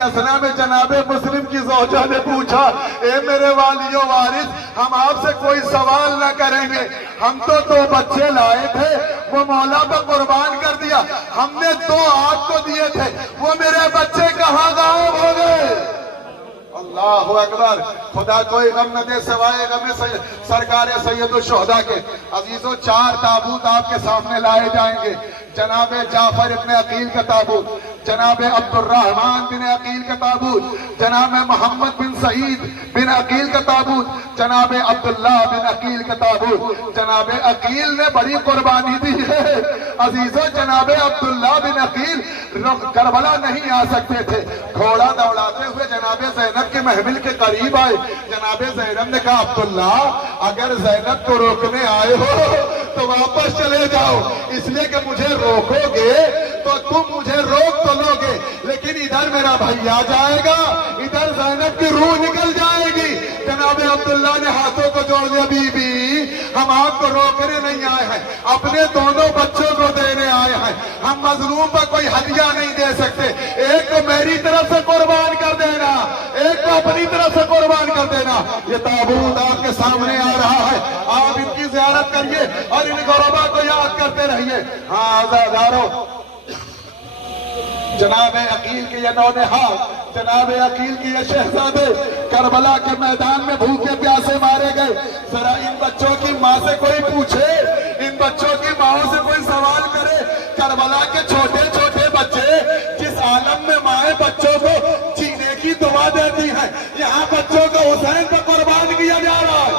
असना में जनाबे मुस्लिम की ज़ौजा ने पूछा, ए मेरे वालियो वारिस, हम आपसे कोई सवाल न करेंगे, हम तो दो बच्चे लाए थे, वो मौला पर कुर्बान कर दिया, हमने दो आपको दिए थे, वो मेरे बच्चे कहाँ गायब हो गए? अल्लाहु अकबर। खुदा कोई गम न दे सिवाय गम सरकार सैयदुल शुहदा के। अजीजों, 4 ताबूत आपके सामने लाए जाएंगे। जनाबे जाफर इब्न अकील का ताबूत, जनाबे अब्दुर्रहमान बिन अकील का ताबूत, जनाबे मोहम्मद बिन सईद बिन अकील का ताबूत, जनाबे अब्दुल्ला बिन अकील का ताबूत। जनाबे अकील ने बड़ी कुर्बानी दी है अजीजों। जनाबे अब्दुल्ला बिन अकील करबला नहीं आ सकते थे, घोड़ा दौड़ाते हुए जनाबे ज़ैनब के महमिल के करीब आए। जनाबे ज़ैनब ने कहा, अब्दुल्ला, अगर ज़ैनब को रोकने आए हो तो वापस चले जाओ, इसलिए कि मुझे रोकोगे तो तुम मुझे रोक तो लोगे, लेकिन इधर मेरा भैया जाएगा, इधर ज़ैनब की रूह निकल जाएगी। जनाबे अब्दुल्ला ने हाथों को जोड़ लिया, बीबी, हम आपको रोकने नहीं आए हैं, अपने दोनों बच्चों को देने आए हैं। हम मजलूम पर कोई हदिया नहीं दे सकते, एक को मेरी तरफ से कुर्बान कर देना, एक को अपनी तरफ से कुर्बान कर देना। ये ताबूत आपके सामने आ रहा है, आप इनकी ज़ियारत करिए और इन गुरबा को याद करते रहिए। हाँ आज़ादारों, जनाबे अकील के ये नौनिहाल, जनाबे अकील के ये शहजादे करबला के मैदान में भूखे प्यासे मारे गए। जरा इन बच्चों की माँ से कोई पूछे, इन बच्चों की माँओं से कोई सवाल करे, करबला के छोटे छोटे बच्चे जिस आलम में माए बच्चों को जीने की दुआ देती है, यहाँ बच्चों को हुसैन पर कुर्बान किया जा रहा है।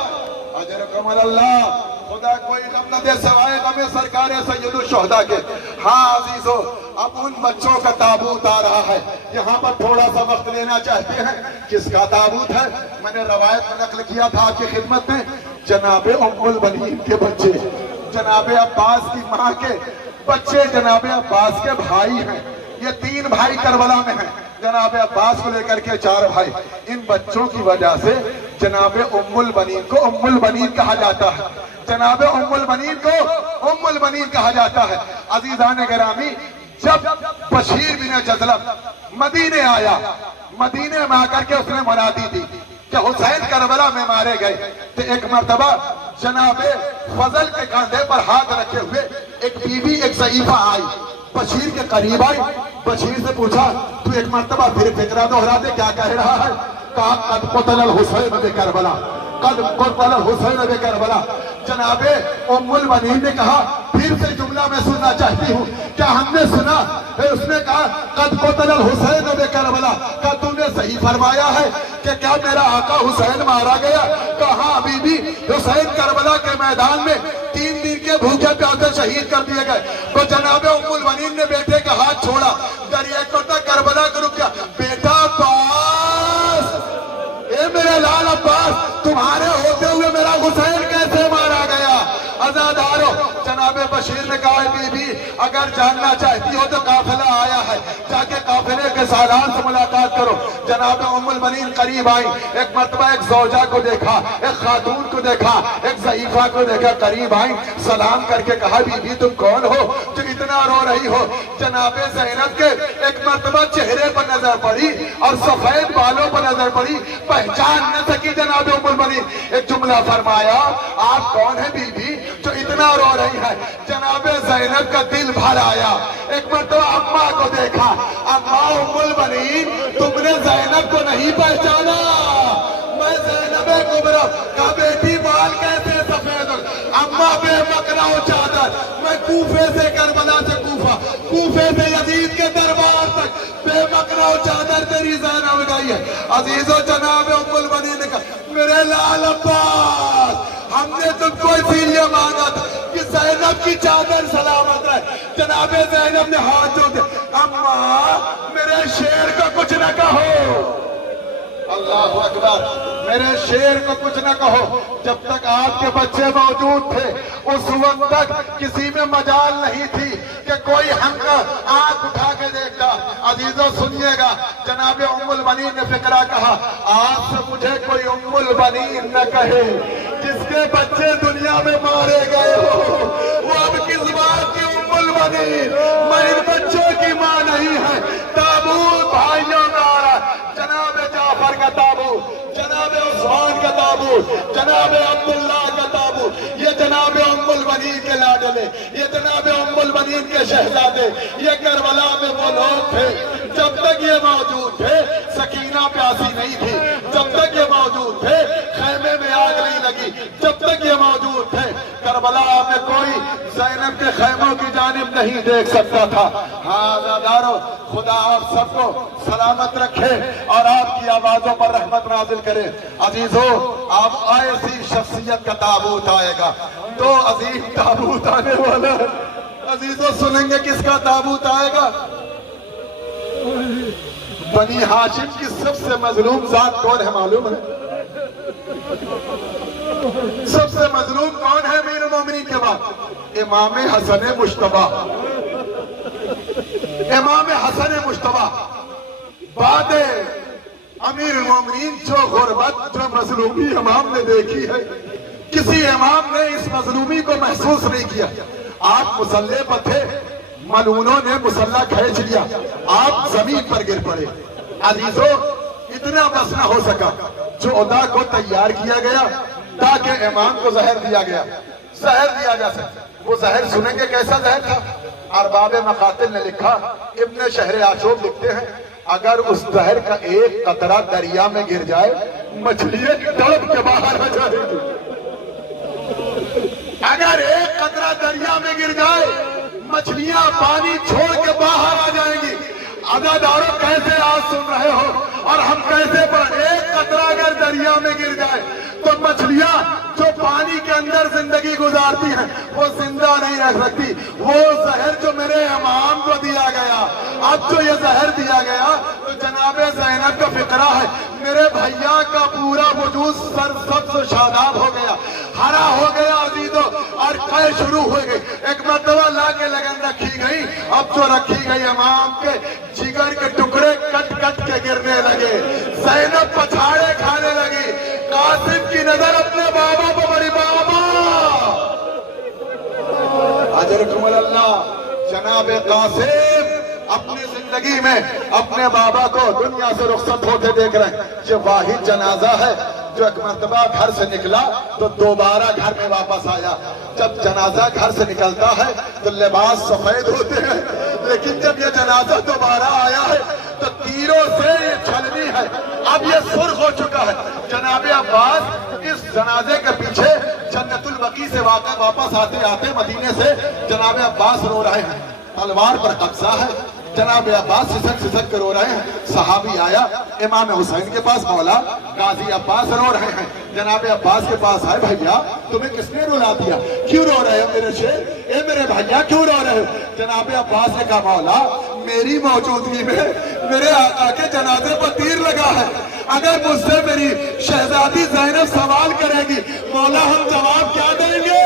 अजरकुम अल्लाह। खुदा कोई गम न दे सिवाय गम सरकार सैयदुल शुहदा के। हाँ अजीजों, अब उन बच्चों का ताबूत आ रहा है, यहाँ पर थोड़ा सा वक्त लेना चाहते हैं। किसका ताबूत है? मैंने रवायत में नकल किया था आपकी खिदमत में, जनाबे उम्मुल बनीन के बच्चे, जनाबे अब्बास की माँ के बच्चे, जनाबे अब्बास के भाई हैं। ये 3 भाई करबला में हैं, जनाबे अब्बास को लेकर के 4 भाई। इन बच्चों की वजह से जनाबे उम्मुल बनीन को उम्मुल बनीन कहा जाता है, जनाबे उम्मुल बनीन को उम्मुल बनीन कहा जाता है। अजीजान गिरामी, जब बशीर बिन जज़लम मदीने आया, मदीने में आकर के उसने मुनादी दी कि हुसैन करबला में मारे गए, तो एक मर्तबा जनाबे फजल के कंधे पर हाथ रखे हुए एक बीबी, एक ज़ईफा आई, बशीर के करीब आई, बशीर से पूछा, तू एक मर्तबा फिर फिक्रा दोहरा दे, क्या कह रहा है? कहा, कद क़ुतिल हुसैन बि करबला, कद क़ुतिल हुसैन बि करबला। जनाबे उम्मुल बनीन ने कहा, फिर से जुमला मैं सुनना चाहती हूँ, क्या हमने सुना? उसने कहा, कद क़ुतिल हुसैन बि करबला, क्या तूने सही फरमाया है कि क्या मेरा आका हुसैन मारा गया? कहा, बीबी, हुसैन करबला के मैदान में 3 दिन के भूखे प्यासे शहीद कर दिए गए। तो जनाबे उम्मुल बनीन ने बेटे का हाथ छोड़ा, दरिया करता करबला को रुक गया। बेटा अब्बास, ए मेरे लाल अब्बास, तुम्हारे होते हुए मेरा हुसैन कैसे मारा गया? आज़ादारों, जनाबे बशीर ने कहा, बीबी, अगर जानना चाहती हो तो काफिला आया है, जाके काफिले के सालान से मुलाकात करो। जनाबे उम्मुल बनीन करीब आई, एक मर्तबा एक ज़ौजा को देखा, एक खातून को देखा, एक ज़ईफा को देखा, करीब आई, सलाम करके कहा, बीबी तुम कौन हो जो इतना रो रही हो? जनाबे ज़ैनब के एक मर्तबा चेहरे पर नजर पड़ी और सफेद बालों पर नजर पड़ी, पहचान न सकी जनाबे उम्मुल बनीन। एक जुमला फरमाया, आप कौन है बीबी जो इतना रो रही है? जनाबे ज़ैनब का दिल भर आया। एक मर्तबा अम्मा को देखा, अम्मा उम्मुल बनीन, तुमने ज़ैनब को नहीं पहचाना? मैं ज़ैनब कुबरा का बेटी, बाल कैसे सफेद? अम्मा बेमकराओ चादर, मैं कूफे से करबला से कूफा, कूफे से यजीद के दरबार तक बेमकराओ चादर तेरी ज़ैनब गई है। अजीजों, जनाबे उम्मुल बनीन ने कहा, मेरे लाल अब्बास, हमने तुमको इसीलिए मांगा था कि ज़ैनब की चादर सलामत रहे। जनाबे ज़ैनब ने हाथ जोड़ दिया, अम्मा मेरे शेर को कुछ न कहो। अल्लाहु अकबर, मेरे शेर को कुछ न कहो। जब तक आपके बच्चे मौजूद थे, उस वक्त तक किसी में मजाल नहीं थी कि कोई हमका आंख उठा के देखता। अजीजों सुनिएगा, जनाबे उम्मुल बनीन ने फिक्रा कहा, आज से मुझे कोई उम्मुल बनीन न कहे, जिसके बच्चे दुनिया में मारे गए हो वो अब किस बात की उम्मुल बनीन? मैं इन बच्चों की माँ नहीं है। ताबूत भाइयों का आ रहा है, ताबूत, जनाब अब्दुल्ला का ताबूत, ये जनाब उम्मुल बनीन के लाडले, ये जनाब उम्मुल बनीन के शहजादे, ये करबला में वो लोग थे। जब तक ये मौजूद थे सकीना प्यासी नहीं थी, जब तक ये मौजूद थे खैमे में आग नहीं लगी, जब तक ये मौजूद थे करबला में कोई ज़ैनब के खैमों की जानिब नहीं देख सकता था। हाँ आज़ादारों, खुदा आप सबको सलामत रखे और आपकी आवाजों पर रहमत नाजिल करे। अजीजों, अब ऐसी शख्सियत का ताबूत आएगा, तो अजीम ताबूत आने वाला है। अजीजों सुनेंगे किसका ताबूत आएगा? बनी हाशिम की सबसे मजलूम जात कौन है मालूम है? सबसे मजलूम कौन है अमीर मोमिनीन के बाद? इमाम हसन मुश्तबा। इमाम हसन मुश्तबा बाद अमीर मोमिनीन, जो गुर्बत, जो मजलूमी इमाम ने देखी है, किसी इमाम ने इस मजलूमी को महसूस नहीं किया। आप मुसल्ले पर थे, मलूनों ने मुसल्ला खींच लिया, आप जमीन पर गिर पड़े। अजीजों, इतना बस ना हो सका, जो उदा को तैयार किया गया ताकि इमाम को जहर दिया गया, जहर दिया जा सके। वो जहर सुनेंगे कैसा जहर था? अरबाब मकातिल ने लिखा, इब्न शहर आशूब लिखते हैं, अगर उस जहर का एक कतरा दरिया में गिर जाए, मछलियां तड़प के बाहर आ जाएगी। अगर एक कतरा दरिया में गिर जाए, मछलियां पानी छोड़ के बाहर आ जाएंगी। अदादारों, कैसे आज सुन रहे हो और हम कैसे पर एक कतरा अगर दरिया में गिर जाए तो मछलियां जो पानी के अंदर जिंदगी गुजारती हैं वो जिंदा नहीं रह सकती। वो जहर जो मेरे इमाम को दिया गया, अब जो ये जहर दिया गया, तो जनाबे ज़ैनब का फिक्रा है, मेरे भैया का पूरा वजूद सर सबसे शादाब हो गया, हरा हो गया अजीजों, और कै शुरू हो गई। एक मरतबा ला के लगन रखी गई, अब जो रखी गई इमाम के जिगर के टुकड़े कट कट के गिरने लगे, ज़ैनब पछाड़े खाने लगी। कासिम की नजर अपने बाबा पर बड़ी, बाबा अजरकुमुल्लाह, जनाबे कासिम अपनी जिंदगी में अपने बाबा को दुनिया से रुखसत होते देख रहे हैं। ये वाहिद जनाजा है जो एक मरतबा घर से निकला तो दोबारा घर में वापस आया। जब जनाजा घर से निकलता है तो लिबास सफेद होते हैं, लेकिन जब ये जनाजा दोबारा आया है तो तीरों से ये छलनी है, अब ये सुर्ख हो चुका है। जनाबे अब्बास इस जनाजे के पीछे जन्नतुल बकी से वापस आते आते मदीने से जनाबे अब्बास रो रहे हैं, तलवार पर कब्जा है। जनाबे अब्बास सिसक सिसक कर रो रहे हैं। सहाबी आया इमाम हुसैन के पास, मौला गाजी अब्बास रो रहे हैं। जनाबे अब्बास के पास आए, भैया तुम्हें किसने रुला दिया, क्यों रो रहे हो मेरे शेर, ए मेरे भैया क्यों रो रहे हो? जनाबे अब्बास ने कहा, मौला मेरी मौजूदगी में मेरे आका के जनाजे पर तीर लगा है, अगर मुझसे मेरी शहजादी ज़ैनब सवाल करेगी, मौला हम जवाब क्या देंगे?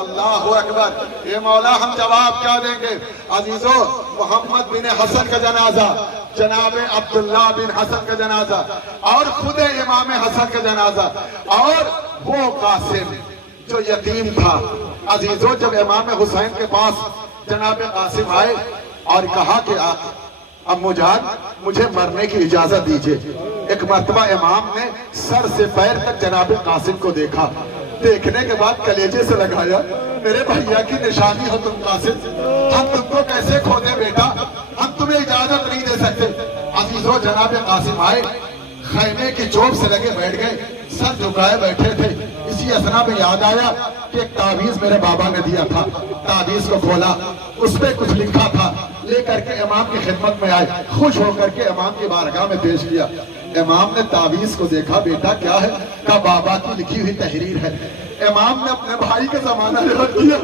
अल्लाह अकबर, ये मौला हम जवाब क्या देंगे? अजीजों, मोहम्मद बिन हसन का जनाजा, जनाबे अब्दुल्ला बिन हसन का जनाजा, और खुद इमाम हसन का जनाजा, और वो कासिम जो यतीम था। अजीजों, जब इमाम हुसैन के पास जनाबे कासिम आए और कहा कि आप अम्मू जान मुझे मरने की इजाजत दीजिए, एक मर्तबा इमाम ने सर से पैर तक जनाबे कासिम को देखा, देखने के बाद कलेजे से लगाया, मेरे भैया की निशानी हो तुम कासिम, हम तुमको कैसे खो दे बेटा, हम तुम्हें इजाजत नहीं दे सकते। अजीजों, जनाब कासिम आए, खैमे की चोट से लगे बैठ गए, सर झुकाए बैठे थे। इसी असना में याद आया कि एक तावीज मेरे बाबा ने दिया था, तावीज को खोला, उस पर कुछ लिखा था, लेकर के इमाम की खिदमत में आए, खुश होकर के इमाम की बारगाह में पेश किया। इमाम ने तावीज को देखा, बेटा क्या है? का बाबा की लिखी हुई तहरीर है। इमाम ने अपने भाई का जमाना याद किया,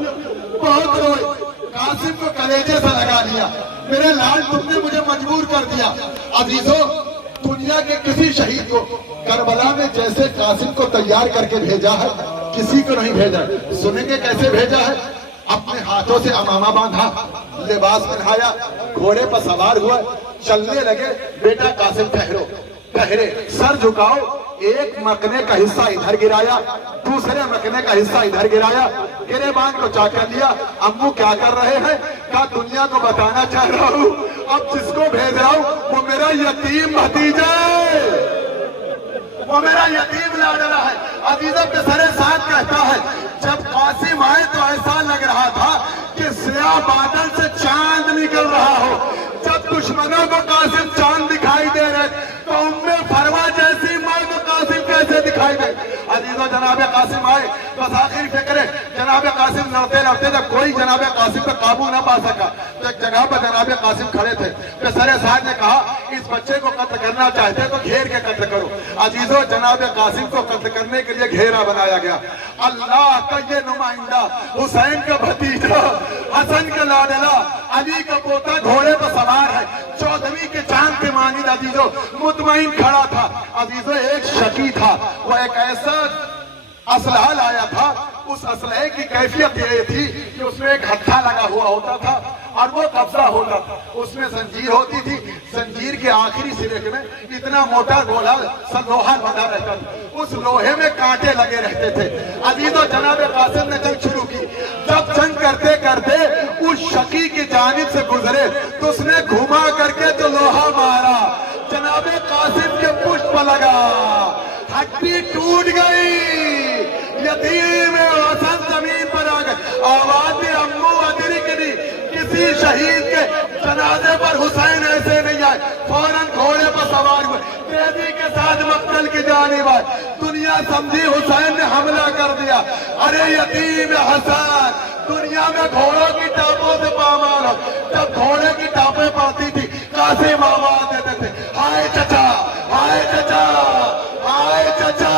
बहुत रोए, कासिम को कलेजे से लगा लिया, मेरे लाल तुमने मुझे मजबूर कर दिया। अजीजों, दुनिया के किसी शहीद को करबला में जैसे कासिम को तैयार करके भेजा है, किसी को नहीं भेजा। सुनेंगे कैसे भेजा है? अपने हाथों से अमामा बांधा, लिबास पहनाया, घोड़े पर सवार हुआ, चलने लगे, बेटा कासिम ठहरो, ठहरे, सर झुकाओ, एक मकने का हिस्सा इधर गिराया, दूसरे मकने का हिस्सा इधर गिराया, गिरेबान को चाकर लिया। अम्मू क्या कर रहे हैं? क्या दुनिया को बताना चाह रहा हूँ, अब जिसको भेज रहा हूँ वो मेरा यतीम भतीजा है। وہ میرا یتیم لاڈلا ہے۔ عزیزوں کے سرے ساتھ کہتا ہے جب قاسم آئے تو ایسا لگ رہا تھا کہ سیاہ بادل سے چاند نکل رہا ہو۔ جب دشمنوں کو قاسم چاند دکھائی دے رہے تو ام فروا جیسی ماں کو قاسم کیسے دکھائی دے۔ عزیزوں جناب قاسم آئے، بس آخری فکر ہے جناب قاسم لڑتے لڑتے جب کوئی جناب قاسم پہ قابو نہ پا سکا تو ایک جگہ پر جناب قاسم کھڑے تھے۔ سر سعد نے کہا اس بچے کو قتل کرنا چاہتے تو گھیر کے قتل کرو۔ عزیزوں جناب قاسم کو قتل کرنے کے لیے گھیرا بنایا گیا۔ اللہ کا یہ نمائندہ، حسین کا بھتیجا، حسن کا لاڈلا، علی کا پوتا گھوڑے پر سوار ہے، 14ویں کے چاند کے مانند عزیزوں مطمئن کھڑا تھا۔ عزیزوں ایک شکی تھا، وہ ایک ایسا اسلحہ لایا تھا، اس اسلحے کی کیفیت یہ تھی کہ اس میں ایک ہتھا لگا ہوا ہوتا تھا اور وہ قبضہ ہوتا تھا، اس میں زنجیر ہوتی تھی، زنجیر کے آخری سرے میں اتنا موٹا گولا لوہا بندھا رہتا تھا، اس لوہے میں کانٹے لگے رہتے تھے۔ عزیزوں جناب قاسم نے جنگ شروع کی، جب جنگ کرتے کرتے اس شکی کی جانب سے گزرے تو اس نے گھما کر کے جو لوہا مارا جناب قاسم کے پشت پر لگا، ہڈی ٹوٹ گئی، یتیم حسن زمین پر آ گئے۔ آواز امو ادرکنی، کسی شہید کے جنازے پر حسین ایسے نہیں آئے، فوراً گھوڑے پر سوار ہوئے، تیزی کے ساتھ مقتل کی جانب آئے۔ دنیا سمجھی حسین نے حملہ کر دیا، ارے یتیم حسن دنیا میں گھوڑوں کی ٹاپوں سے پامال ہو۔ جب گھوڑے کی ٹاپیں پڑتی تھی قاسم آواز دیتے تھے، ہائے چچا، ہائے چچا، ہائے چچا،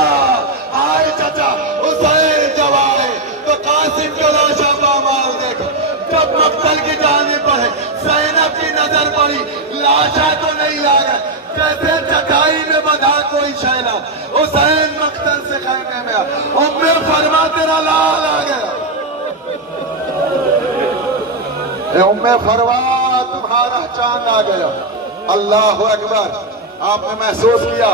ہائے چچا۔ حسین جب آئے تو قاسم کو لاشا پامال دیکھا، جب مقتل کی جانب پر ہے زینب کی نظر پڑی، لاشا تو نہیں لاگا، جیسے چٹائی میں بندھا کوئی شینا۔ حسین مقتل سے خیمے میں ام فرما تیرا لال آ گیا، ام فروا تمہارا چاند آ گیا۔ اللہ اکبر۔ آپ نے محسوس کیا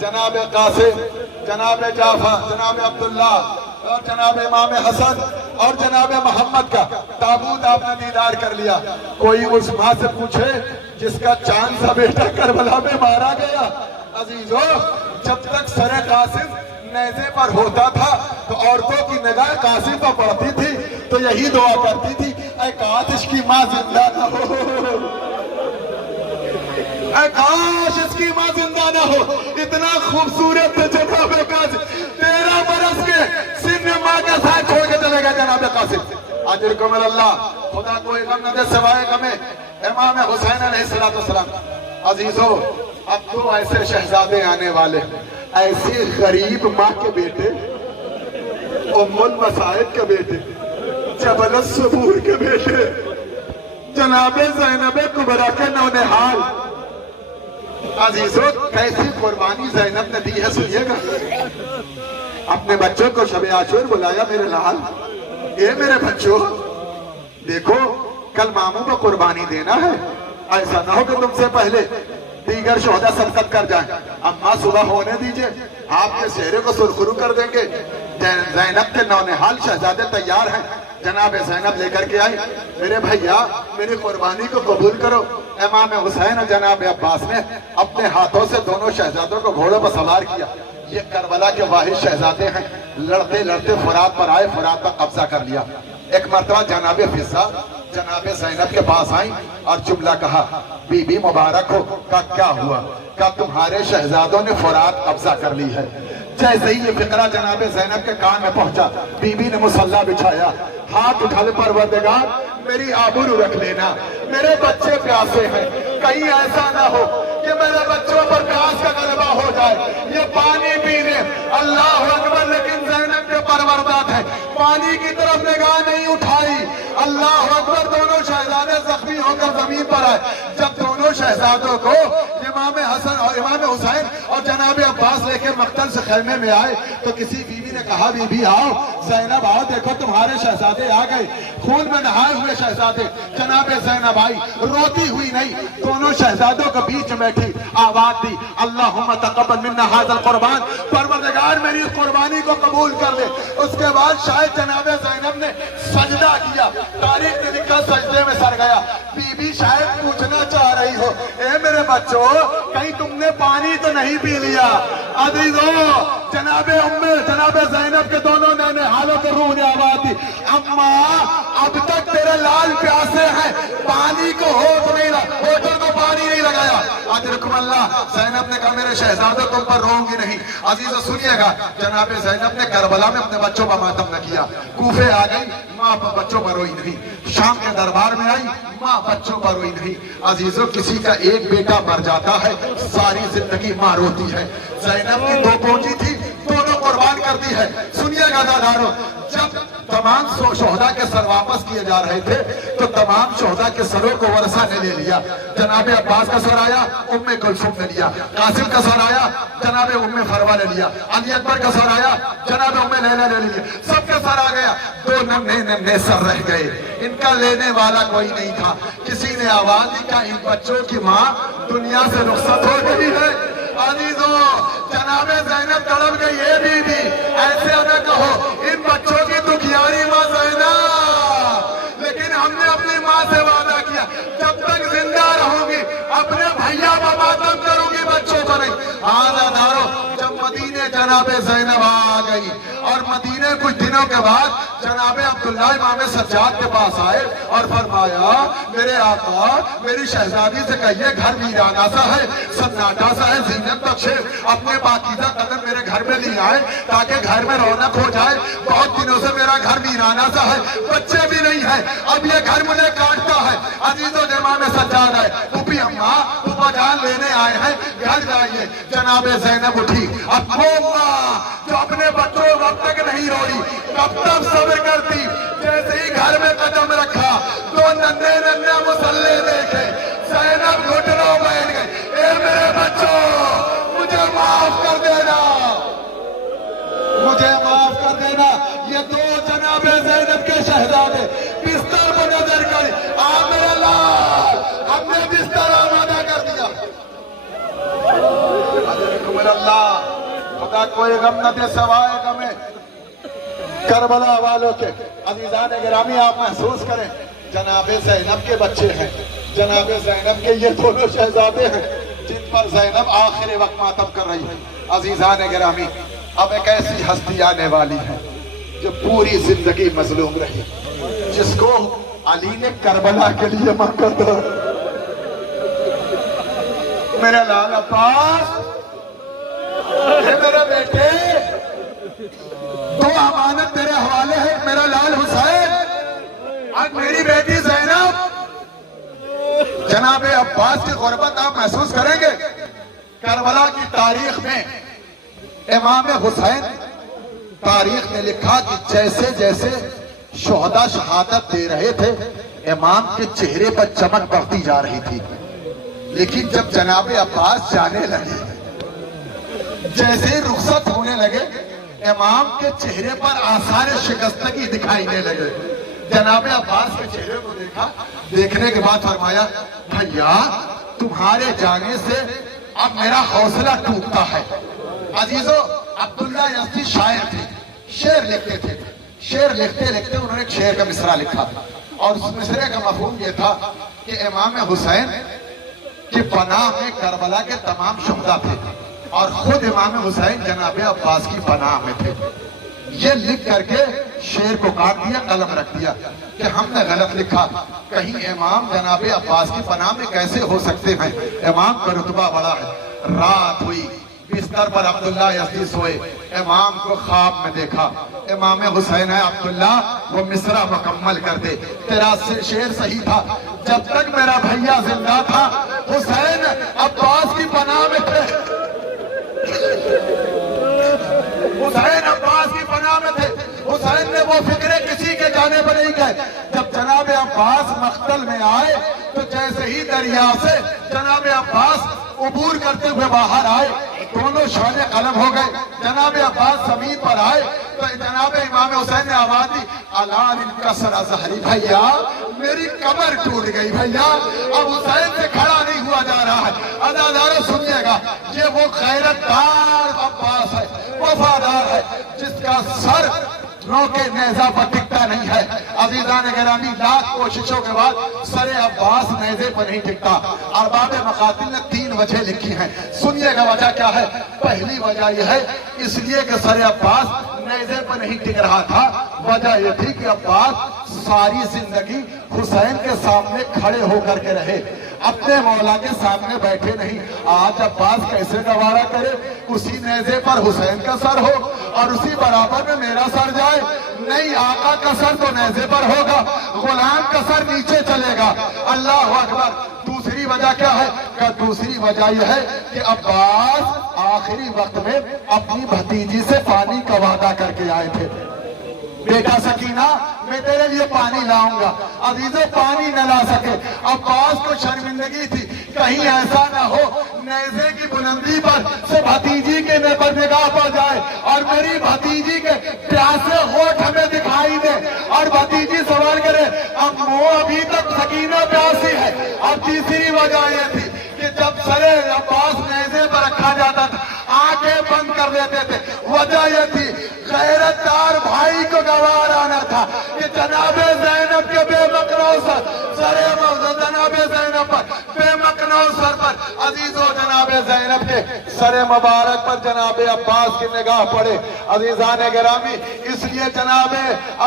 جناب قاسم، جناب جعفر، جناب عبداللہ اور جناب امام حسن اور جناب محمد کا تابوت آپ نے دیدار کر لیا۔ کوئی اس ماں سے پوچھے جس کا چاند سا بیٹا کربلا میں مارا گیا۔ عزیزو جب تک سر قاسم نیزے پر ہوتا تھا تو عورتوں کی نگاہ قاسم پر پڑتی تھی تو یہی دعا کرتی تھی، اے کاش اس کی ماں زندہ نہ ہو، اے کاش اس کی ماں زندہ نہ ہو۔ اتنا خوبصورت جناب قاسم، 13 برس کے سن میں ماں کا ساتھ چھوڑ کے چلے گئے جناب قاسم۔ اجرکم اللہ، خدا کوئی غم نہ دے سوائے غم امام حسین علیہ السلام۔ عزیزو اب تو ایسے شہزادے آنے والے، ایسی غریب ماں کے بیٹے، ام المصائب کے بیٹے، جبل الصبور کے بیٹے، جناب زینب کبریٰ کے نونہال۔ عزیزو کیسی قربانی زینب نے دی ہے سنیے گا۔ اپنے بچوں کو شب عاشور بلایا، میرے لال اے میرے بچوں دیکھو کل ماموں کو قربانی دینا ہے، ایسا نہ ہو کہ تم سے پہلے دیگر شہدہ سبقت کر جائیں۔ اماں صبح ہونے دیجئے، آپ کے چہرے کو سرخرو کر دیں گے۔ زینب کے نونہال شہزادے تیار ہیں، جناب زینب لے کر کے آئی۔ میرے بھائیا میری قربانی کو قبول کرو۔ امام حسین اور جناب عباس نے اپنے ہاتھوں سے دونوں شہزادوں کو گھوڑوں پر سوار کیا۔ یہ کربلا کے واحد شہزادے ہیں، لڑتے لڑتے فرات پر آئے، فرات پر قبضہ کر لیا۔ ایک مرتبہ جناب فضہ جناب زینب کے پاس آئیں اور جملہ کہا، بی بی مبارک ہو۔ کہا کیا ہوا؟ کہا تمہارے شہزادوں نے فرات قبضہ کر لی ہے۔ جیسے ہی یہ فقرہ جناب زینب کے کان میں پہنچا، بی بی نے مصلی بچھایا، ہاتھ اٹھا لے، پروردگار میری آبرو رکھ لینا، میرے بچے پیاسے ہیں، کہیں ایسا نہ ہو کہ میرے بچوں پر پیاس کا غلبہ ہو جائے، یہ پانی پینے۔ اللہ اکبر۔ لیکن زینب کے پروردات ہیں، پانی کی طرف نگاہ نہیں اٹھائی۔ اللہ اکبر۔ دونوں شہزادے زخمی ہو کر زمین پر آئے۔ جب دونوں شہزادوں کو امام حسن اور امام حسین اور جناب عباس لے کے مقتل سے خیمے میں آئے تو کسی بیوی نے کہا، بی بی آؤ، زینب آؤ، دیکھو تمہارے شہزادے آ گئے، خون میں نہائے ہوئے شہزادے۔ جناب زینب آئی، روتی ہوئی نہیں، دونوں شہزادوں کے بیچ بیٹھی آواز دی، اللہم تقبل منا ھذا القربان، پروردگار میری اس قربانی کو قبول کر لے۔ اس کے بعد شاید جناب زینب نے سجدہ کیا، تاریخ نے لکھا سجدے میں سر گیا۔ بی बीबी शायद पूछना चाह रही हो, ए मेरे बच्चों कहीं तुमने पानी तो नहीं पी लिया? अजीजों, जनाबे उम्मे जनाबे ज़ैनब के दोनों नैने हालों के रूह ने आवाज दी, अम्मा अब तक तेरे लाल प्यासे हैं, पानी को होठों को पानी नहीं लगाया। अजरकुम अल्लाह। ज़ैनब ने कहा मेरे शहजादे तुम पर रोऊंगी नहीं। अजीजों सुनिएगा, जनाबे ज़ैनब ने करबला में अपने बच्चों पर मातम न किया। कूफे आ गई, माँ बच्चों पर रोई नहीं। शाम के दरबार में आई, माँ बच्चों पर रोई नहीं। अजीजों, किसी का एक बेटा मर जाता है, सारी जिंदगी माँ रोती है। ज़ैनब की दो पोंजी थी, दोनों कुर्बान कर दी है। सुनिएगा दादारो, जब तमाम शोहदा के सर वापस किए जा रहे थे तो तमाम शोहदा के सरों को वरसा ने ले लिया। जनाबे अब्बास का सर आया, उम्मे कुलसुम ने लिया। कासिम का सर आया, जनाबे उम्मे फरवा ने लिया। अली अकबर का सर आया, जनाबे उम्मे लैला ने लिया। सबका सर आ गया, दो नन्हे नन्हे सर रह गए। इनका लेने वाला कोई नहीं था। किसी ने आवाज दी का इन बच्चों की माँ दुनिया से रुखसत हो गई है। अजीजों, जनाबे ज़ैनब तड़प गई, ये बीबी ऐसे न कहो, इन बच्चों की दुखियारी माँ ज़ैनब, लेकिन हमने अपनी माँ से वादा किया जब तक जिंदा रहूंगी अपने भैया पर मातम करूंगी, बच्चों पर नहीं। आजादारो, जब मदीने जनाबे ज़ैनब आ गई और मदीने कुछ दिनों के बाद जनाबे अब्दुल्ला इमाम सज्जाद के पास आए और फरमाया मेरे आका मेरी शहजादी से कहिए घर वीराना सा है, सन्नाटा सा है, ज़ीनत बख्शे, अपने पाकीज़ा कदम मेरे घर में ले आए ताकि घर में रौनक हो जाए। बहुत दिनों से मेरा घर वीराना सा है, बच्चे भी नहीं है, अब ये घर मुझे काटता है। अजीजों, इमाम सज्जाद है, पुपी अम्मा पुपा जान लेने आए हैं, घर जाइए। जनाबे ज़ैनब उठी, अब वो माँ जो अपने बच्चों वक्त तक नहीं रोई, कब तक सब्र करती? जैसे ही घर में कदम रखा, दो नन्हे नन्हे मुसल्ले देखे, ज़ैनब घुटनों बैठ गई। ए मेरे बच्चों, मुझे माफ कर देना, मुझे माफ कर देना। ये दो जनाबे ज़ैनब के शहजादे बिस्तर पर नजर कर, आ मेरे लाल, हमने बिस्तर आमादा कर दिया। अल्लाह, खुदा कोई गम न दे सवाए गमे करबला वालों के। अजीजान गिरामी, आप महसूस करें, जनाबे ज़ैनब के बच्चे हैं, जनाबे ज़ैनब के ये दोनों शहजादे हैं जिन पर ज़ैनब आखिरी वक्त मातम कर रही है। अजीजान गिरामी, अब एक ऐसी हस्ती आने वाली है जो पूरी जिंदगी मजलूम रही, जिसको अली ने करबला के लिए मांगा था। मेरे लाल अब्बास, मेरे बेटे, तो अमानत तेरे हवाले है, मेरा लाल हुसैन और मेरी बेटी ज़ैनब। जनाबे अब्बास की गुर्बत आप महसूस करेंगे। करबला की तारीख में इमाम हुसैन, तारीख ने लिखा कि जैसे जैसे शोहदा शहादत दे रहे थे, इमाम के चेहरे पर चमक बढ़ती जा रही थी। लेकिन जब जनाबे अब्बास जाने लगे, जैसे रुखसत होने लगे, इमाम के चेहरे पर आसार शिकस्तगी दिखाईने लगे। जनाबे अब्बास के चेहरे को देखा, देखने के बाद फरमाया भैया तुम्हारे जाने से अब मेरा हौसला टूटता है। अजीजों, अब्दुल्ला यज़दी शायर थे, शेर लिखते थे। शेर लिखते लिखते उन्होंने एक शेर का मिसरा लिखा और उस मिसरे का मफहूम यह था कि इमाम हुसैन की पनाह में करबला के तमाम शुहदा थे और खुद इमाम हुसैन जनाबे अब्बास की पनाह में थे। ये लिख करके शेर को काट दिया, कलम रख दिया कि हमने गलत लिखा, कहीं इमाम जनाबे अब्बास की पनाह में कैसे हो सकते हैं, इमाम का रुतबा बड़ा है। रात हुई, बिस्तर पर अब्दुल्ला यज़दी सोए, इमाम को ख्वाब में देखा, इमाम हुसैन है अब्दुल्ला वो मिसरा मुकम्मल कर दे, तेरा शेर सही था, जब तक मेरा भैया जिंदा था हुसैन अब्बास की पनाह में थे, हुसैन अब्बास की पनाह में थे। हुसैन ने वो फिक्रे किसी के जाने पर नहीं गए। जब जनाबे अब्बास मख्तल में आए तो जैसे ही दरिया से जनाबे अब्बास उबूर करते हुए बाहर आए, दोनों शाने कलम हो गए। जनाबे अब्बास जमीन पर आए तो जनाबे इमाम हुसैन ने आवाज दी अलान इनका सरा जहरी, भैया मेरी कमर टूट गई भैया, अब हुसैन से खड़ा नहीं हुआ जा रहा है। अदादारों सुनिएगा, ये वो गैरतदार अब्बास है, वफादार है, जिसका सर रोके नेज़ा पर टिकता नहीं है। عزیزان گرامی لاکھ کوششوں کے بعد سر عباس نیزے پر نہیں ٹکتا۔ ارباب مقاتل نے 3 وجہ لکھی ہیں، سنیے گا وجہ کیا ہے۔ پہلی وجہ یہ ہے اس لیے کہ سر عباس نیزے پر نہیں ٹک رہا تھا، وجہ یہ تھی کہ عباس ساری زندگی حسین کے سامنے کھڑے ہو کر کے رہے، اپنے مولا کے سامنے بیٹھے نہیں۔ آج عباس کیسے گوارا کرے اسی نیزے پر حسین کا سر ہو اور اسی برابر میں میرا سر جائے؟ نہیں، آقا کا سر تو نیزے پر ہوگا، غلام کا سر نیچے چلے گا۔ اللہ اکبر۔ دوسری وجہ کیا ہے؟ کہ دوسری وجہ یہ ہے کہ عباس آخری وقت میں اپنی بھتیجی سے پانی کا وعدہ کر کے آئے تھے، بیٹا سکینہ میں تیرے لیے پانی لاؤں گا، عزیزوں پانی نہ لا سکے۔ عباس کو شرمندگی تھی کہیں ایسا نہ ہو نیزے کی بلندی پر سے بھتیجی کے پر نگاہ پڑ جائے اور میری بھتیجی کے پیاسے ہونٹ ہمیں دکھائی دے اور بھتیجی سوال کرے امو ابھی تک سکینہ پیاسی ہے۔ اور تیسری وجہ یہ تھی کہ جب سر عباس نیزے پر رکھا جاتا تھا آنکھیں بند کر دیتے تھے، وجہ یہ تھی غیرت دار بھائی کو گوار آنا تھا کہ جناب زینب کے بے مقناؤ سر، جناب زینب پر بے مقناؤ سر پر عزیزو جناب زینب کے سر مبارک پر جناب عباس کی نگاہ پڑے۔ عزیزان گرامی اس لیے جناب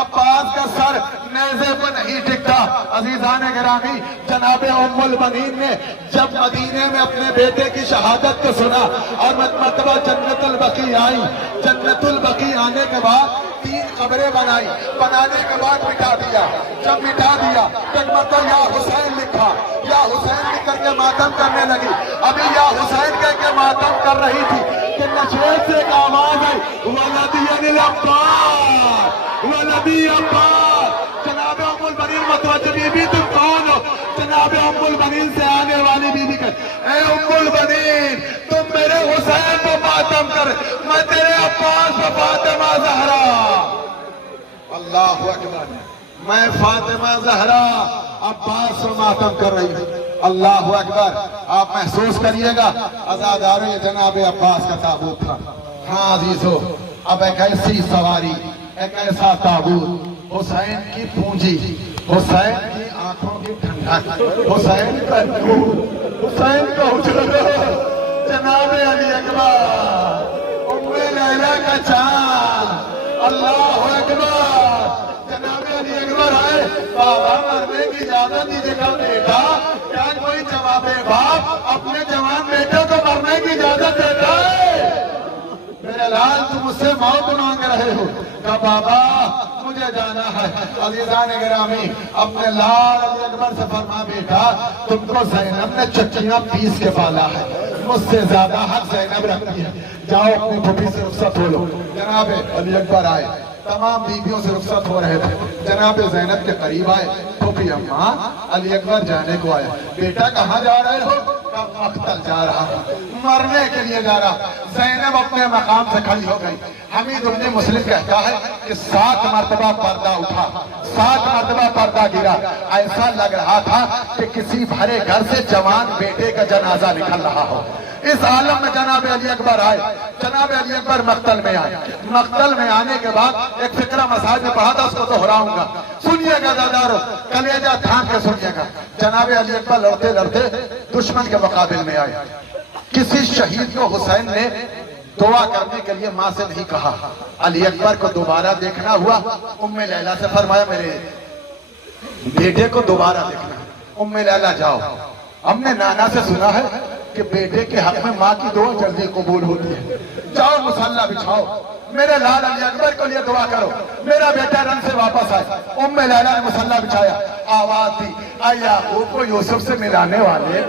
عباس کا سر نیزے پر نہیں ٹکتا۔ عزیزان گرامی جناب ام المنین نے جب مدینے میں اپنے بیٹے کی شہادت کو سنا اور مرتبہ جنت البقیع آئی، جنت البقیع آنے کے بعد 3 قبریں بنائی، بنانے کے بعد مٹا دیا۔ جب مٹا دیا ایک مرتبہ یا حسین لکھا، یا حسین لکھ کر کے ماتم کرنے لگی۔ ابھی یا حسین کہہ کے ماتم کر رہی تھی کہ نشیب سے ایک آواز آئی ولدی العباس، ولدی عباس۔ جناب ام المنین متوجہ بی بی تم کون ہو؟ جناب ام المنین سے آنے والی بی بی کہتے اے ام المنین تم میرے حسین کو ماتم کر، میں تیرے عباس و فاطمہ زہرا۔ اللہ اکبر، میں فاطمہ زہرا عباس و ماتم کر رہی ہوں۔ اللہ اکبر۔ آپ محسوس کریے گا عزاداروں یہ جناب عباس کا تابوت تھا۔ ہاں عزیزو، اب ایک ایسی سواری، ایک ایسا تابوت، حسین کی پونجی، حسین کی آنکھوں کی ٹھنڈک، حسین کا نور، حسین کا اجلا، جناب علی اکبر، ام لیلہ کا چاند۔ اللہ اکبر۔ جناب علی اکبر آئے، بابا مرنے کی اجازت دیجیے گا بیٹا۔ کیا کوئی جواب باپ اپنے جوان بیٹے کو مرنے کی اجازت دیتا ہے؟ میرے لال تم اس سے موت مانگ رہے ہو؟ کہ بابا مجھے جانا ہے۔ عزیزان گرامی اپنے لال علی اکبر سے فرما بیٹا تم کو زینب نے چچیاں پیس کے پالا ہے، مجھ سے زیادہ حق زینب رکھتی ہے، جاؤ اپنی پھوپھی سے رخصت ہو لو۔ جناب علی اکبر آئے، تمام بیویوں سے رخصت ہو رہے تھے، جناب زینب کے قریب آئے، پھوپھی اماں علی اکبر جانے کو آئے۔ بیٹا کہاں جا رہے ہو؟ مقتل جا رہا ہوں، مرنے کے لیے جا رہا۔ زینب اپنے مقام سے کھڑی ہو گئی۔ حمید ابن مسلم کہتا ہے کہ 7 مرتبہ پردہ اٹھا، 7 مرتبہ پردہ گرا، ایسا لگ رہا تھا کہ کسی بھرے گھر سے جوان بیٹے کا جنازہ نکل رہا ہو۔ اس عالم میں جناب علی اکبر آئے، جناب علی اکبر مقتل میں آئے۔ مقتل میں آنے کے بعد ایک فقرہ مسائل میں پڑھا تھا، اس کو دہراؤں گا، سنیے گا دادارو، کلیجہ تھام کے سنیے گا۔ جناب علی اکبر لڑتے لڑتے دشمن کے مقابل میں آئے۔ کسی شہید کو حسین نے دعا کرنے کے لیے ماں سے نہیں کہا۔ علی اکبر کو دوبارہ دیکھنا ہوا، ام لیلہ سے فرمایا میرے بیٹے کو دوبارہ دیکھنا ہے۔ ام لیلہ جاؤ، ہم نے نانا سے سنا ہے کہ بیٹے کے حق میں ماں کی دعا جلدی قبول ہوتی ہے، جاؤ مصلی بچھاؤ، میرے لال علی اکبر کو لیے دعا کرو، میرا بیٹا رن سے واپس آئے۔ ام لیلہ نے مصلی بچھایا، آواز دی اے یعقوب کو یوسف سے ملانے والے،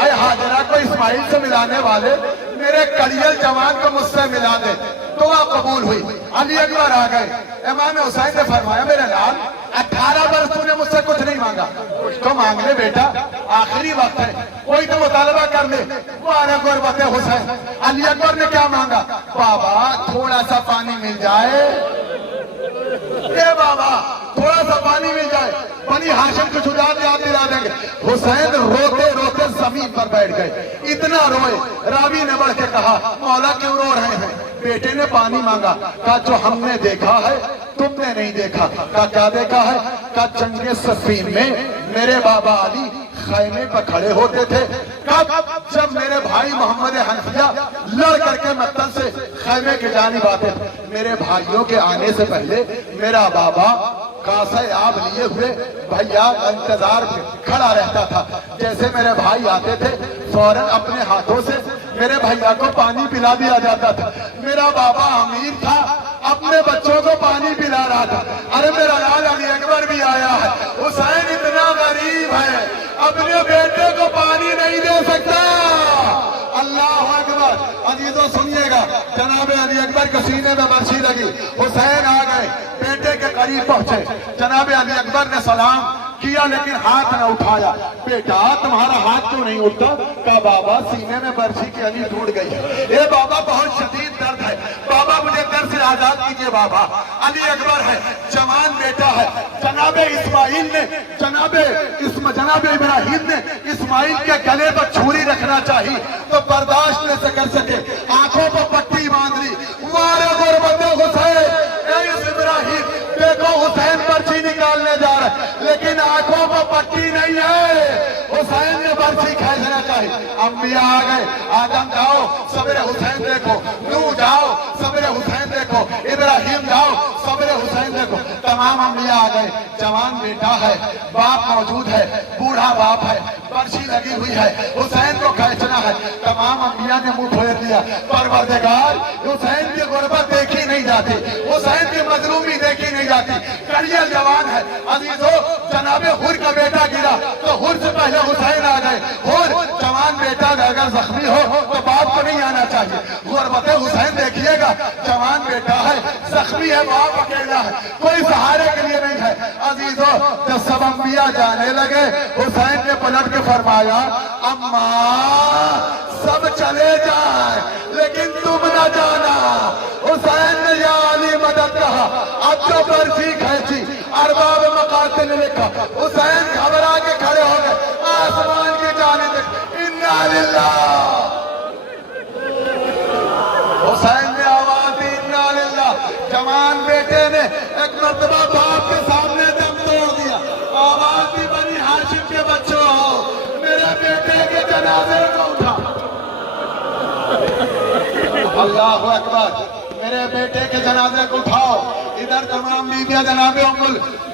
اے ہاجرہ کو اسماعیل سے ملانے والے، میرے کلیل جوان کو مجھ سے ملا دے۔ دعا قبول ہوئی، علی اکبر آ گئے۔ امام حسین نے فرمایا میرے لال 18 برس تو نے مجھ سے کچھ نہیں مانگا، کچھ تو مانگ لے بیٹا، آخری وقت ہے، کوئی تو مطالبہ کر لے۔ مبارک غربت حسین۔ علی اکبر نے کیا مانگا؟ بابا تھوڑا سا پانی مل جائے، اے بابا تھوڑا سا پانی مل جائے، بنی ہاشم کو شجاعت یاد دلا دیں گے۔ حسین روتے روتے زمین پر بیٹھ گئے، اتنا روئے، راوی نے بڑھ کے کہا مولا کیوں رو رہے ہیں؟ بیٹے نے پانی مانگا، کہا جو ہم نے دیکھا ہے تم نے نہیں دیکھا۔ کہا کیا دیکھا ہے؟ کہا جنگ صفین میں میرے بابا علی خیمے پر کھڑے ہوتے تھے، جب میرے بھائی محمد حنفیہ لڑ کر کے مقتل سے خیمے کے جانب آتے تھے، میرے بھائیوں کے آنے سے پہلے میرا بابا کاسہ آب لیے ہوئے بھیا کا انتظار کھڑا رہتا تھا۔ جیسے میرے بھائی آتے تھے فوراً اپنے ہاتھوں سے میرے بھیا کو پانی پلا دیا جاتا تھا۔ میرا بابا امیر تھا، اپنے بچوں کو پانی پلا رہا تھا۔ ارے میرا لال علی اکبر بھی آیا ہے، حسین اتنا غریب ہے اپنے بیٹے کو پانی نہیں دے سکتا۔ اللہ اکبر۔ عزیزوں سنیے گا، جناب علی اکبر کے سینے میں برچھی لگی، حسین آ گئے، بیٹے کے قریب پہنچے، جناب علی اکبر نے سلام کیا لیکن ہاتھ نہ اٹھایا۔ بیٹا تمہارا ہاتھ کیوں نہیں اٹھتا؟ کہا بابا سینے میں برچھی کی علی ٹوٹ گئی ہے۔ اے بابا بہت شدید درد ہے، بابا مجھے درد سے آزاد کیجئے۔ بابا علی اکبر ہے، جوان بیٹا ہے، جناب اسماعیل نے جناب ابراہیم نے اسماعیل کے گلے پر چھری رکھنا چاہی تو برداشت نہ کر سکے، آنکھوں پر پٹی باندھ لی، مارے غربت حسین۔ اے ابراہیم دیکھو حسین برچھی نکالنے جا رہا ہے لیکن آنکھوں پر پٹی نہیں ہے، حسین نے برچھی کھینچنا چاہی۔ انبیاء آ گئے، آدم جاؤ صبر حسین دیکھو، نوح جاؤ صبر حسین دیکھو، ابراہیم جاؤ صبر حسین دیکھو۔ تمام انبیاء آ گئے، جوان بیٹا ہے، باپ موجود ہے، بوڑھا باپ ہے، برچھی لگی ہوئی ہے، حسین کو کھینچنا ہے۔ تمام انبیاء نے منہ پھیر دیا، پروردگار حسین کی غربت دیکھی نہیں جاتی، حسین کی مظلومی دیکھی نہیں جاتی، کریل جوان ہے۔ عزیزو جناب حر کا بیٹا گرا تو حر سے پہلے حسین آ گئے۔ حر جوان بیٹا اگر زخمی ہو تو باپ کو نہیں آنا چاہیے، غربت حسین دیکھیے گا، جوان بیٹا ہے، زخمی ہے، باپ اکیلا ہے، کوئی سہارے کے لیے نہیں ہے۔ عزیزو جب سب انبیاء جانے لگے حسین نے پلٹ کے فرمایا اماں سب چلے جائیں لیکن تم نہ جانا۔ حسین نے یا علی مدد کہا، اب جو برچھی کھینچی ارباب مقاتل نے لکھا، حسین گھبرا کے کھڑے ہو گئے، آسمان کی جانب انا للہ۔ حسین نے آواز دی انا للہ، جوان بیٹے نے ایک مرتبہ باپ کے سامنے دم توڑ دیا، آواز دی بنی ہاشم کے بچوں میرے بیٹے کے جنازے کو اٹھا۔ اللہ اکبر، میرے بیٹے کے جنازے کو اٹھاؤ۔ ادھر تمام بیویاں جناب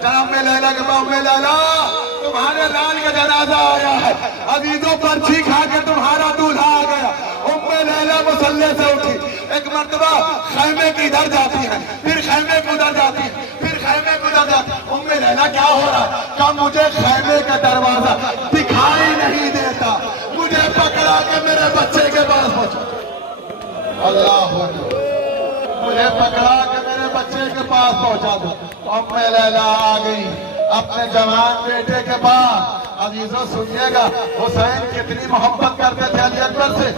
جناب لیلا کے ام لیلا تمہارے لال کا جنازہ آیا ہے، عزیزوں پرچھی کھا کے تمہارا دولہا آ گیا۔ ام لیلا مسلح سے اٹھی، ایک مرتبہ خیمے کی ادھر جاتی ہے، پھر خیمے کو ادھر جاتی ہے، پھر خیمے کو ادھر جاتی ہے۔ ام لیلا کیا ہو رہا ہے؟ کہا مجھے خیمے کا دروازہ دکھائی نہیں دیتا، مجھے پکڑا کے میرے بچے کے پاس پہنچا۔ اللہ مجھے پکڑا کے میرے بچے کے پاس پہنچا دو۔ ام لیلا آ گئی اپنے جوان بیٹے کے پاس۔ عزیزوں سنیے گا، حسین کتنی محبت کرتے تھے علی اکبر سے،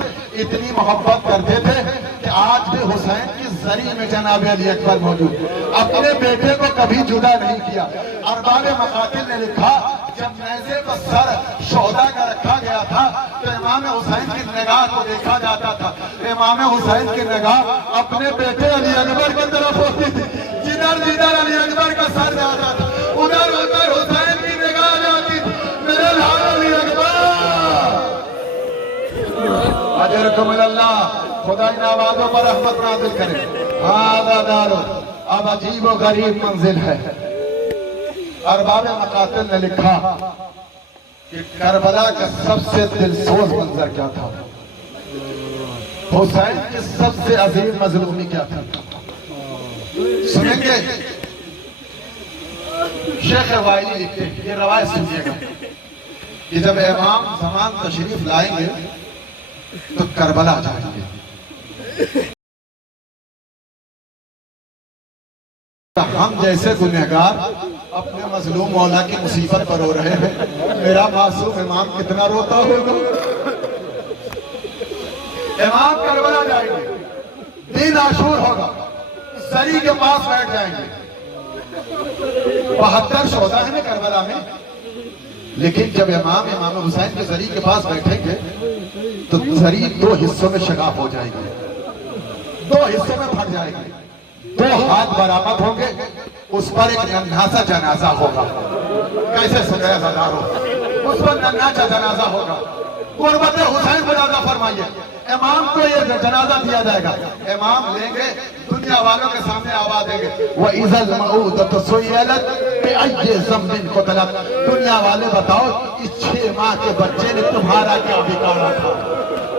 اتنی محبت کرتے تھے کہ آج بھی حسین کی زری میں جناب علی اکبر موجود، اپنے بیٹے کو کبھی جدا نہیں کیا۔ ارباب مقاتل نے لکھا جب نیزے پر سر شہداء کا رکھا گیا تھا تو امام حسین کی نگاہ کو دیکھا جاتا تھا، امام حسین کی نگاہ اپنے بیٹے علی اکبر کی طرف ہوتی تھی، جدھر جدھر علی اکبر کا سر جاتا تھا ادھر ادھر حسین کی نگاہ جاتی تھی۔ میرے لال علی اکبر اجرکم اللہ، خدا ان آوازوں پر رحمت نازل کرے۔ ہاذا دارو، اب عجیب و غریب منزل ہے۔ ارباب مقاتل نے لکھا کہ کربلا کا سب سے دلسوز منظر کیا تھا، حسین کی سب سے عظیم مظلومی کیا تھا، سنیں گے؟ شیخ وائلی لکھتے ہیں، یہ روایت سنیے گا کہ جب امام زمان تشریف لائیں گے تو کربلا جائیں گے، ہم جیسے گنہگار اپنے مظلوم مولا کی مصیبت پر رو رہے ہیں، میرا معصوم امام کتنا روتا ہوگا۔ امام کربلا جائیں گے، دن عاشور ہوگا، زری کے پاس بیٹھ جائیں گے۔ 72 شہداء ہیں نا کربلا میں، لیکن جب امام حسین کے زری کے پاس بیٹھیں گے تو زری 2 حصوں میں شگاف ہو جائیں گے۔ दो हिस्सों में फट जाएगी, दो हाथ बरामद होंगे, उस पर एक नन्हा सा जनाजा होगा। कैसे सुने हजारों, उस पर नन्हा सा जनाजा होगा। गुरबत हुसैन को ज्यादा फरमाइए, इमाम को ये जनाजा दिया जाएगा, इमाम लेंगे, दुनिया वालों के सामने आवाज देंगे, वो इज़ल मऊदत सुयलत बिअय्यि ज़म्बिन क़ुतिलत। दुनिया वाले बताओ, इस 6 माह के बच्चे ने तुम्हारा क्या बिगाड़ा था,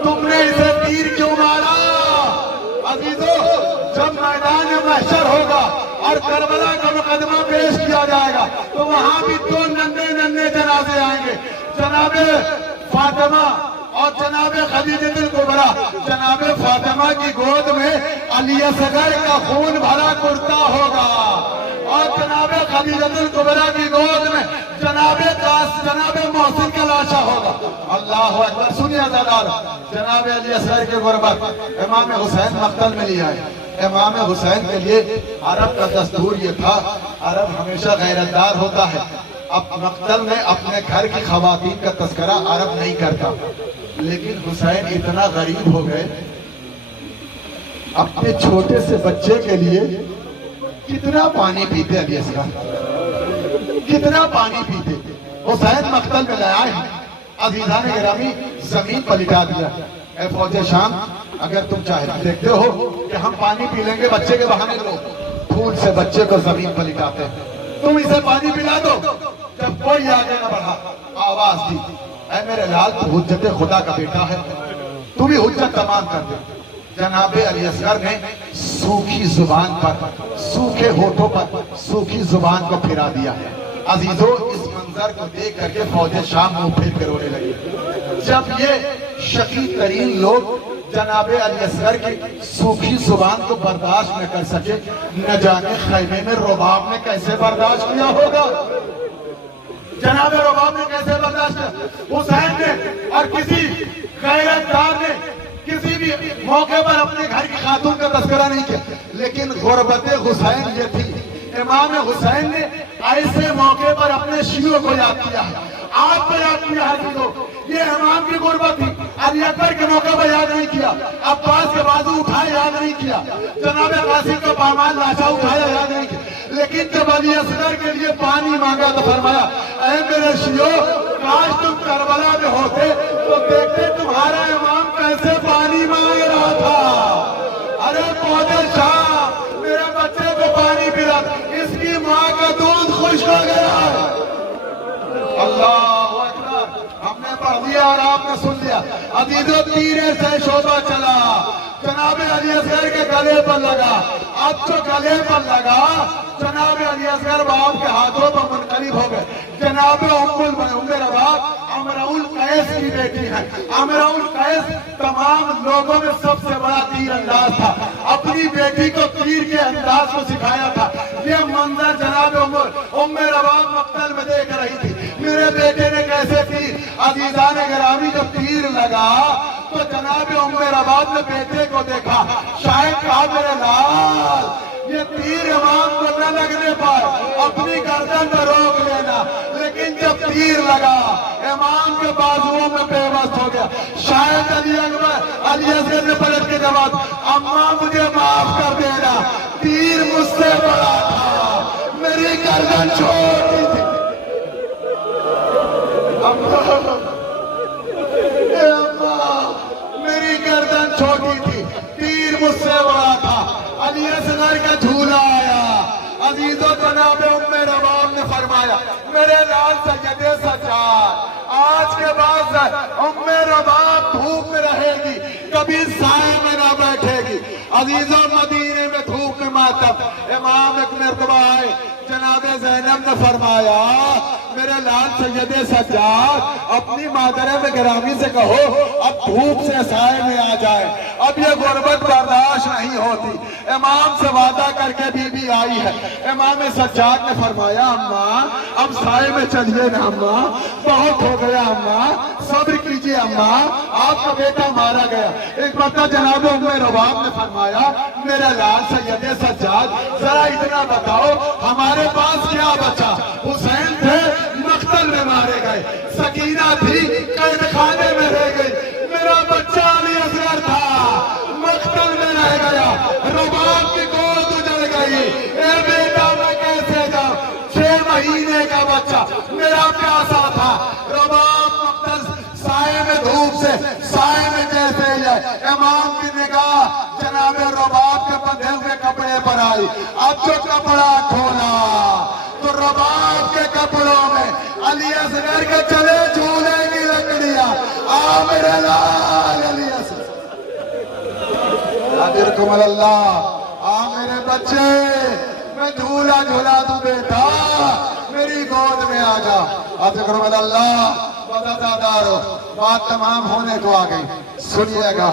तुमने इसे तीर क्यों मारा? अजीजों, जब मैदान महशर होगा और करबला का मुकदमा पेश किया जाएगा तो वहां भी 2 नन्हे नन्हे जनाजे आएंगे, जनाबे फातिमा और जनाबे खदीजतुल कुबरा। जनाबे फातिमा की गोद में अली असगर का खून भरा कुर्ता होगा और जनाबे खदीजतुल कुबरा की गोद में जनाबे मोहसिन का लाशा होगा। अल्लाह अकबर। सुनिए अज़ादार, जनाबे अली असगर के गुरबत इमाम हुसैन मक्तल में लिया है। इमाम हुसैन के लिए अरब का दस्तूर ये था, अरब हमेशा गैरतदार होता है। अब मक्तल में अपने घर की खवातीन का तस्करा अरब नहीं करता, लेकिन हुसैन इतना गरीब हो गए, अपने छोटे से बच्चे के लिए कितना पानी पीते अली असगर, कितना पानी पीते। हुसैन मक्तल में लाया है, अज़ीज़ान गिरामी जमीन पर लिटा दिया। ए फौजे शाम, अगर तुम चाहे देखते हो कि हम पानी पी लेंगे, बच्चे के बहाने लोग फूल से बच्चे को जमीन पर लिटाते हैं, तुम इसे पानी पिला दो। जब कोई आगे न बढ़ा, आवाज दी, ऐ मेरे लाल, तू हुज्जत खुदा का बेटा है, तू भी हुज्जत तमाम कर दे। जनाबे अली असगर ने सूखी जुबान पर, सूखे होठों पर सूखी जुबान को फिरा दिया। अजीजों, इस मंजर को देख करके फौजे शाम मुंह फेर कर रोने लगे। जब ये शकी तरीन लोग जनाबे अली असगर की सूखी जुबान को बर्दाश्त न कर सके, न जाने खैमे में रुबाब ने कैसे बर्दाश्त किया होगा। जनाबे रुबाब ने कैसे बर्दाश्त किया। हुसैन ने और किसी गैरतदार ने किसी भी मौके पर अपने घर की खातून का तस्करा नहीं किया, लेकिन गुरबत हुसैन ये थी। इमाम हुसैन ने ऐसे मौके पर अपने शीरों को याद किया है, आपको याद किया है। ये इमाम की गुरबत थी। अली अकबर के मौके पर याद नहीं किया, अब्बास के बाजू उठाए याद नहीं किया, जनाबे कासिम का पामाल लाशा उठाया याद नहीं किया, लेकिन जब अली असगर के लिए पानी मांगा तो फरमाया, ऐ मेरे शियो, काश तुम करबला में होते तो देखते तुम्हारा इमाम कैसे पानी मांग रहा था। अरे पौधे शाह, मेरे बच्चे को पानी पिला, इसकी माँ का दूध खुश हो गया। अल्लाह अकबर। हमने पढ़ दिया और आपने सुन लिया। अजीजों, तीरे से शोभा चला, जनाबे अली असगर के गले पर लगा। अब जो गले पर लगा, जनाबे अली असगर बाप के हाथों पर मुनकलिब हो गए। जनाबे उम्मे रबाब अमरुल कैस की बेटी है। अमरुल कैस तमाम लोगों में सबसे बड़ा तीर अंदाज था, अपनी बेटी को तीर के अंदाज को सिखाया था। ये मंजर जनाबे उम्मे रबाब मक्तल में देख रही थी, मेरे बेटे ने कैसे तीर। अजीज़ान गिरामी, जब तीर लगा तो जनाबे उम्मे रबाब ने बेटे को देखा, शायद कहा, मेरे लाल, ये तीर इमाम को न लगने पाए, अपनी गर्दन पर रोक लेना। लेकिन जब तीर लगा, इमाम के बाजुओं में बेबस हो गया। शायद अली असगर ने पलट के जवाब, अम्मा मुझे माफ कर देना, तीर मुझसे बड़ा था, मेरी गर्दन छोटी थी। अम्मा, मेरी गर्दन छोटी थी, तीर मुझसे बड़ा था। अली असगर का झूला आया। अजीजों, जनाबे उम्मे रबाब ने फरमाया, मेरे लाल सैयदे सज्जाद, आज के बाद उम्मे रबाब धूप में रहेगी, कभी साए में ना बैठेगी। अजीजों, मदीने में धूप में मातम। इमाम एक मरतबा आए, जनाबे ज़ैनब ने फरमाया, मेरे लाल सैयदे सज्जाद, अपनी मादरे में गिरामी से कहो अब धूप से साए में आ जाए, अब ये गुर्बत बर्दाश्त नहीं होती। इमाम से वादा करके बीबी आई है। इमाम सज्जाद ने फरमाया, अम्मा अब साए में चलिए ना अम्मा, बहुत हो गया अम्मा, सब्र कीजिए अम्मा, आपका बेटा मारा गया। एक मरतबा जनाब उम्मे रबाब ने फरमाया, मेरे लाल सैयदे सज्जाद, जरा इतना बताओ हमारे पास क्या बचा। हुसैन थे, मक्तल में मारे गए, सकीना थी, कैद खाने में रह गई, मेरा बच्चा अली असगर था, मक्तल में रह गया। निगाह जनाब रबाब के बंधे हुए कपड़े पर आई। अब जो कपड़ा खोला तो रबाब के कपड़ों में अली असगर के चले झूले की लकड़ियां। आ मेरे लाल अली असगर, अल्लाह, आ मेरे बच्चे, मैं झूला झूला दूं बेटा, मेरी गोद में आ जा। अल्लाह बदादारो, बात तमाम होने को आ गई। सुनिएगा,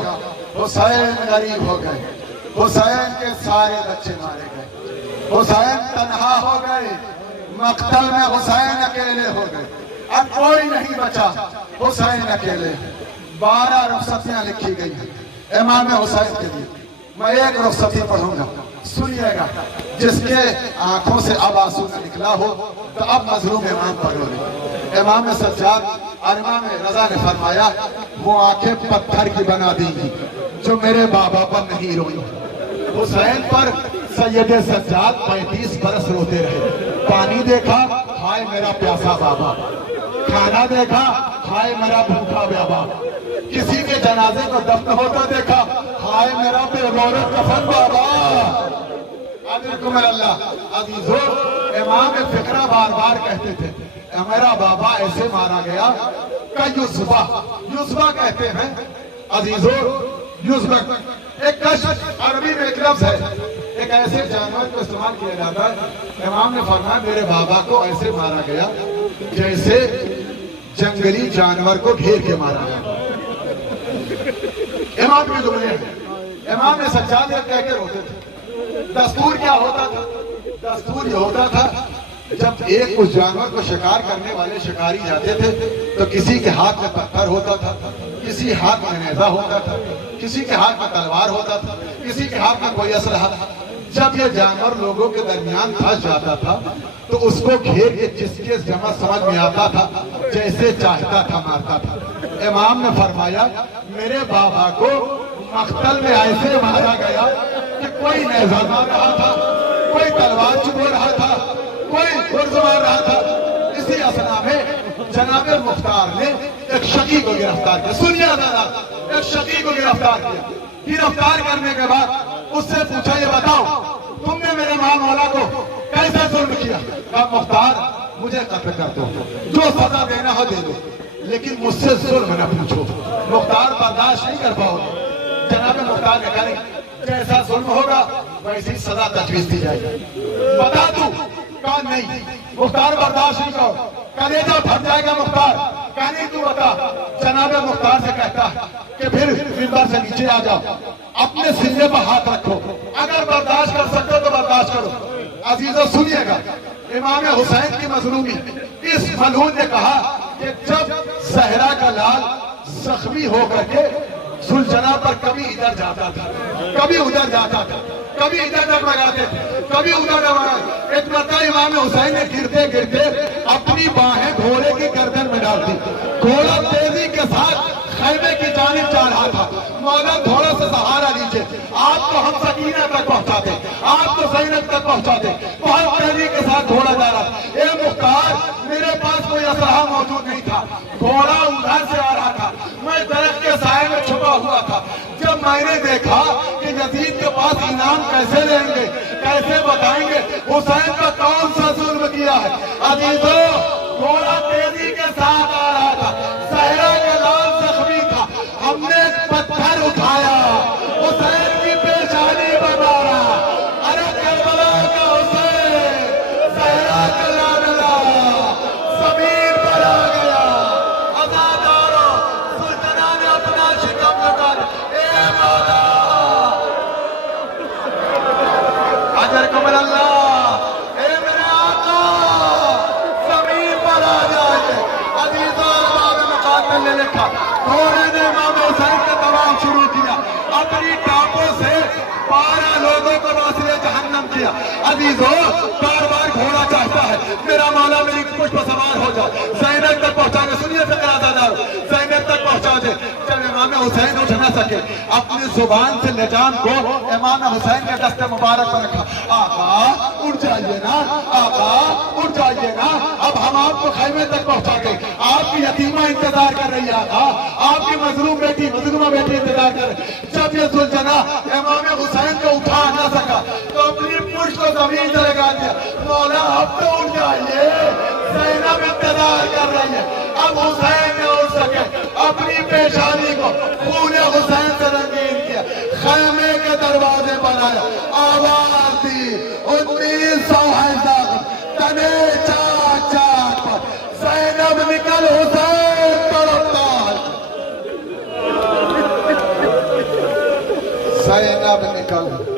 हुसैन गरीब हो गए, हुसैन के सारे बच्चे मारे गए, हुसैन तन्हा हो गए, मक्तल में हुसैन अकेले हो गए, अब कोई नहीं बचा, हुसैन अकेले। 12 रुखसतियां लिखी गई हैं इमाम हुसैन के लिए। मैं एक रुखसती पढ़ूंगा, सुनिएगा। जिसके आंखों से अब आंसू न निकला हो तो अब मजलूम इमाम पर रो रही। इमाम सज्जाद और इमाम रजा ने फरमाया, वो आंखें पत्थर की बना दी जो मेरे बाबा पर नहीं रोई। हुसैन पर सैयद सज्जाद 35 बरस रोते रहे। पानी देखा, हाय मेरा प्यासा बाबा, खाना देखा, हाय मेरा भूखा बाबा, किसी के जनाजे को दफन होता देखा, हाय मेरा बेगौरत कफन बाबा। अल्लाह अजीजो, इमाम फिक्रा बार बार कहते थे, मेरा बाबा ऐसे मारा गया का युस्बा, युस्बा कहते हैं अजीजो, युस्बा एक कश अरबी में एक लफ्ज है, एक ऐसे जानवर को इस्तेमाल किया जाता है। इमाम ने फरमाया मेरे बाबा को ऐसे मारा गया जैसे जंगली जानवर को घेर के मारा गया। इमाम के जुमले हैं। इमाम ने सज्जाद कह के रोते थे। दस्तूर क्या होता था? दस्तूर ये होता था, जब एक उस जानवर को शिकार करने वाले शिकारी जाते थे तो किसी के हाथ में पत्थर होता था, किसी हाथ में नेजा होता था, किसी के हाथ में तलवार होता था, किसी के हाथ में कोई असलहा था। जब ये जानवर लोगों के दरमियान फंस जाता था तो उसको घेर के जिसके जमा समझ में आता था जैसे चाहता था मारता था। इमाम ने फरमाया मेरे बाबा को मख्तल में ऐसे मारा गया कि कोई नेजा मार रहा था, कोई तलवार चुभो रहा था, कोई गुर्ज मार रहा था। इसी असना में जनाब मुख्तार ने एक शकी को गिरफ्तार किया। सुनिए दादा, एक शकी को गिरफ्तार किया। गिरफ्तार करने के बाद उससे पूछा, ये बताओ तुमने मेरे मां मौला को कैसे जुल्म किया? कहा मुख्तार मुझे कत्ल कर दो, जो सजा देना हो दे दो, लेकिन मुझसे जुल्म न पूछो। मुख्तार बर्दाश्त नहीं कर पाओगे। जनाब मुख्तार ने कहा जैसा जुल्म होगा वैसी सजा तजवीज दी जाएगी, बता दू। कहा नहीं, मुख्तार बर्दाश्त नहीं करो, कलेजा फट जाएगा मुख्तार। कहा नहीं तू बता। जनाब मुख्तार से कहता कि फिर मिंबर से नीचे आ जाओ, अपने सीने पर हाथ रखो, अगर बर्दाश्त कर सकते हो तो बर्दाश्त करो। अजीजों सुनिएगा, इमाम हुसैन की मजलूमी। इस मलून ने कहा कि जब सहरा का लाल जख्मी होकर के सुलझना पर कभी इधर जाता था, कभी उधर जाता था, कभी इधर लगाते थे, कभी उधर लगाते। एक मरतबा इमाम हुसैन ने गिरते गिरते अपनी बाहें घोड़े की गर्दन में डाल दी। घोड़ा तेजी के साथ खैमे की जानिब जा रहा था। मौला थोड़ा सा सहारा दीजिए, आपको हम सकीना तक पहुंचाते, आपको ज़ैनब तक पहुंचाते। बहुत तेजी के साथ घोड़ा जा रहा था। ए मुख्तार, मेरे पास कोई असलहा मौजूद नहीं था, घोड़ा उधर से आ रहा था, मैं दरख्त के साए में छुपा हुआ था। जब मैंने देखा कि यजीद के पास इनाम कैसे लेंगे, कैसे बताएंगे हुसैन का कौन सा जुल्म किया है। अजीजों, घोड़ा तेजी के साथ आ रहा था, सहरा का लाल जख्मी था। हमने एक पत्थर उठाया, हुसैन की पेशानी बना रहा। अरे करबला का हुसैन, सहरा का लाडला जमीन पर आ गया। अज़ादारो, सुल्ताना ने अपना शिकम कर, ए मौला अजर कमल अल्लाह, ए मेरे आका जमीन पर आ जाए। अजीजों, इमाम मुक़ातिल ने लिखा, घोड़े ने इमाम हुसैन का तमाम शुरू किया, अपनी टापों से 12 लोगों को वासिले जहन्नम किया। अजीजों, बार बार घोड़ा चाहता है मेरा मौला मेरी पुष्प सवार हो जाए, ज़ैनब तक पहुंचा के। सुनिए फिक्रा दादारो, ज़ैनब तक पहुंचा दे। जब इमाम हुसैन उठ न सके, अपनी जुबान से निजाम को इमाम हुसैन के दस्ते मुबारक पर रखा। आका उठ जाइए ना, आका उठ जाइए ना, अब हम आपको खैमे तक पहुंचा गए, आपकी यतीमा इंतजार कर रही है आका, आपकी मजलूम बेटी मजलूमा बेटी इंतजार कर रही। जब ये सुलझना इमाम हुसैन को उठा ना सका तो अपनी पुष्ट को जमीन से लगा दिया, मौला अब तो उठ जाइए, ज़ैनब इंतजार कर रही है। अब हुसैन ने उठ सके, अपनी पेशानी को खून हुसैन से रंगीन किया, खैमे के दरवाजे बनाए, आवाज दी 1900 हैदर तने चाक चाक पर, ज़ैनब निकल हुसैन तरफता, ज़ैनब निकल